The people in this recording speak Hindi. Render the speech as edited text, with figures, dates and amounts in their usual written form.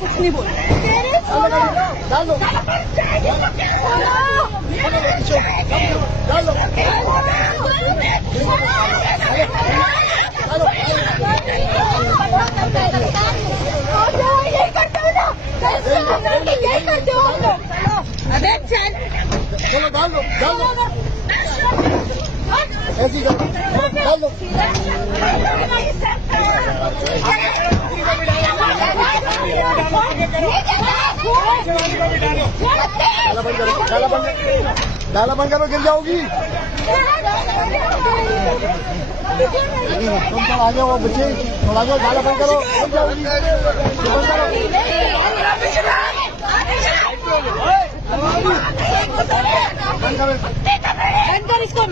कुछ नहीं बोल डाल दो ऐसी डाल दो डाला बंद करो गिर जाओगी तुम थोड़ा आगे हो बच्चे थोड़ा आगे डाला बंद करो गिर जाओगी बंद करो इसको